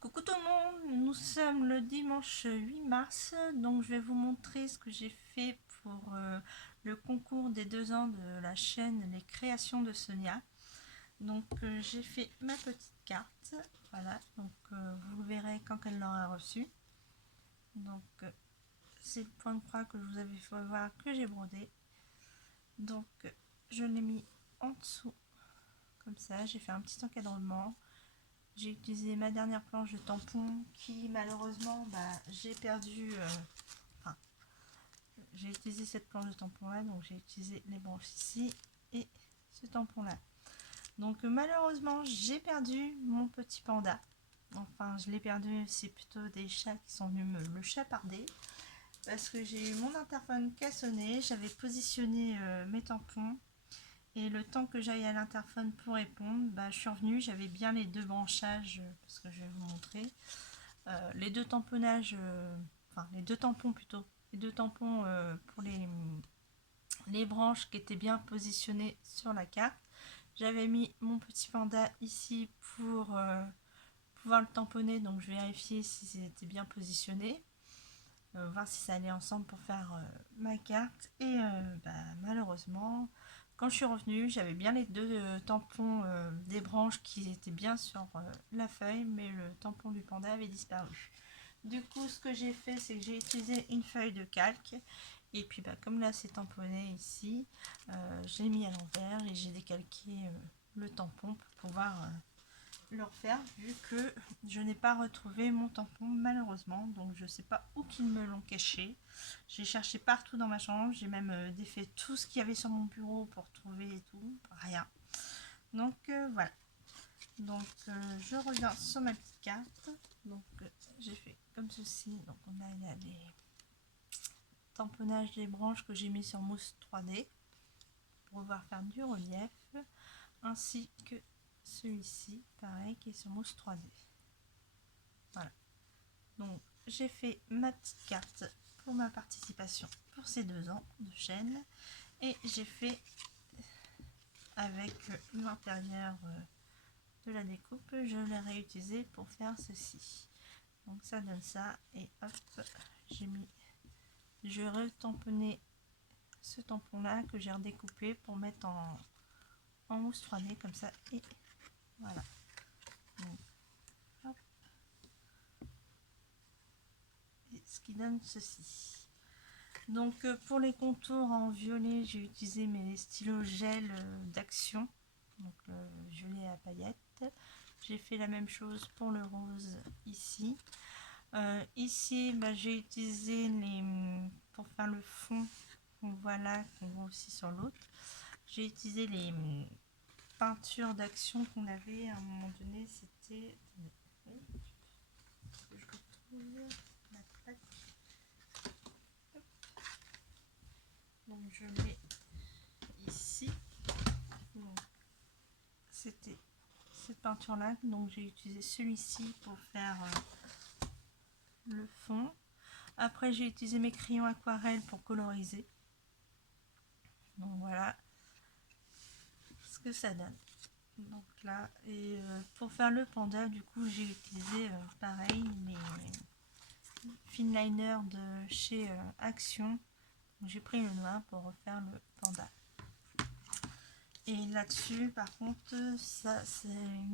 Coucou tout le monde, nous sommes le dimanche 8 mars, donc je vais vous montrer ce que j'ai fait pour le concours des 2 ans de la chaîne Les Créations de Sonia. Donc j'ai fait ma petite carte, voilà, donc vous le verrez quand elle l'aura reçue. Donc c'est le point de croix que je vous avais fait voir que j'ai brodé. Donc je l'ai mis en dessous, comme ça, j'ai fait un petit encadrement. J'ai utilisé ma dernière planche de tampon qui malheureusement j'ai perdu. Enfin, j'ai utilisé cette planche de tampon là, donc j'ai utilisé les branches ici et ce tampon là. Donc malheureusement j'ai perdu mon petit panda. Enfin je l'ai perdu, c'est plutôt des chats qui sont venus me le chaparder. Parce que j'ai eu mon interphone qui a sonné, j'avais positionné mes tampons. Et le temps que j'aille à l'interphone pour répondre, je suis revenue, j'avais bien les deux branchages, parce que je vais vous montrer. Les deux tamponnages, enfin les deux tampons plutôt, les deux tampons pour les branches qui étaient bien positionnées sur la carte. J'avais mis mon petit panda ici pour pouvoir le tamponner, donc je vérifiais si c'était bien positionné. Voir si ça allait ensemble pour faire ma carte. Et malheureusement, quand je suis revenue, j'avais bien les deux tampons des branches qui étaient bien sur la feuille, mais le tampon du panda avait disparu. Du coup, ce que j'ai fait, c'est que j'ai utilisé une feuille de calque. Et puis, comme là, c'est tamponné ici, j'ai mis à l'envers et j'ai décalqué le tampon pour pouvoir le refaire, vu que je n'ai pas retrouvé mon tampon malheureusement, donc je sais pas où qu'ils me l'ont caché. J'ai cherché partout dans ma chambre, j'ai même défait tout ce qu'il y avait sur mon bureau pour trouver et tout, rien. Donc voilà, donc je reviens sur ma petite carte. Donc j'ai fait comme ceci, donc on a là les tamponnages des branches que j'ai mis sur mousse 3D pour pouvoir faire du relief, ainsi que celui-ci pareil qui est sur mousse 3D. Voilà, donc j'ai fait ma petite carte pour ma participation pour ces 2 ans de chaîne, et j'ai fait avec l'intérieur de la découpe, je l'ai réutilisé pour faire ceci. Donc ça donne ça, et hop, j'ai mis, je retamponné ce tampon là que j'ai redécoupé pour mettre en mousse 3D comme ça, et voilà. Donc, hop. Et ce qui donne ceci. Donc pour les contours en violet, j'ai utilisé mes stylos gel d'Action, donc violet à paillettes. J'ai fait la même chose pour le rose ici. Ici, j'ai utilisé pour faire le fond, qu'on voit là, qu'on voit aussi sur l'autre. J'ai utilisé les peintures d'Action qu'on avait à un moment donné. C'était, je retrouve la plaque. Donc je mets ici. C'était cette peinture là, donc j'ai utilisé celui-ci pour faire le fond. Après j'ai utilisé mes crayons aquarelle pour coloriser. Donc voilà ce que ça donne. Donc là, et pour faire le panda, du coup j'ai utilisé pareil mes finliners de chez Action. J'ai pris le noir pour refaire le panda. Et là-dessus, par contre, ça,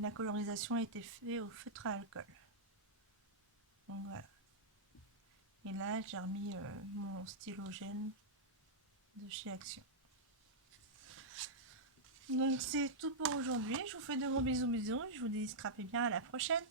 la colorisation a été faite au feutre à alcool. Donc voilà. Et là, j'ai remis mon stylogène de chez Action. Donc c'est tout pour aujourd'hui. Je vous fais de gros bisous. Je vous dis scrapez bien, à la prochaine.